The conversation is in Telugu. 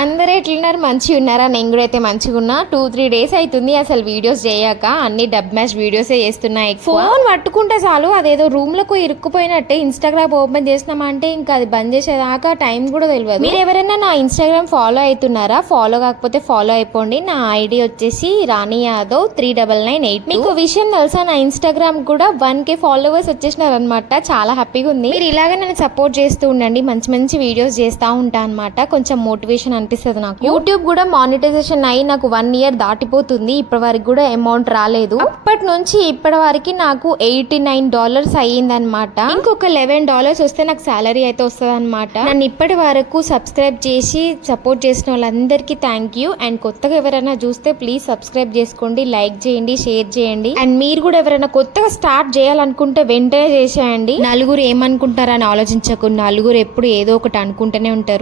అందరూ ఎట్లున్నారు? మంచిగా ఉన్నారా? నేను కూడా అయితే మంచిగా ఉన్నా. 2-3 డేస్ అవుతుంది అసలు వీడియోస్ చేయక. అన్ని డబ్ మ్యాచ్ వీడియోసే చేస్తున్నా. ఫోన్ పట్టుకుంటే చాలు అదేదో రూమ్ లకు ఇరుక్కుపోయినట్టే. ఇన్స్టాగ్రామ్ ఓపెన్ చేసినామంటే ఇంకా అది బంద్ చేసేదాకా టైం కూడా తెలియదు. మీరు ఎవరైనా నా ఇన్స్టాగ్రామ్ ఫాలో అవుతున్నారా? ఫాలో కాకపోతే ఫాలో అయిపోండి. నా ఐడి వచ్చేసి రాణి యాదవ్ 3998. మీకు విషయం తెలుసా? నా ఇన్స్టాగ్రామ్ కూడా 1K ఫాలోవర్స్ వచ్చేసినారు అనమాట. చాలా హ్యాపీగా ఉంది. మీరు ఇలాగే నన్ను సపోర్ట్ చేస్తూ ఉండండి. మంచి మంచి వీడియోస్ చేస్తా ఉంటా అనమాట. కొంచెం మోటివేషన్ అనిపిస్తుంది నాకు. యూట్యూబ్ కూడా మానిటైజేషన్ అయ్యి నాకు 1 year దాటిపోతుంది. ఇప్పటి వరకు కూడా అమౌంట్ రాలేదు. అప్పటి నుంచి ఇప్పటి వరకు నాకు $89 అయ్యిందనమాట. ఇంకొక $11 వస్తే నాకు సాలరీ అయితే వస్తుంది అనమాట. నన్ను ఇప్పటి వరకు సబ్స్క్రైబ్ చేసి సపోర్ట్ చేసిన వాళ్ళందరికీ థ్యాంక్ యూ. అండ్ కొత్తగా ఎవరైనా చూస్తే ప్లీజ్ సబ్స్క్రైబ్ చేసుకోండి, లైక్ చేయండి, షేర్ చేయండి. అండ్ మీరు కూడా ఎవరైనా కొత్తగా స్టార్ట్ చేయాలనుకుంటే వెంటనే చేసేయండి. నలుగురు ఏమనుకుంటారని ఆలోచించకు. నలుగురు ఎప్పుడు ఏదో ఒకటి అనుకుంటూనే ఉంటారు.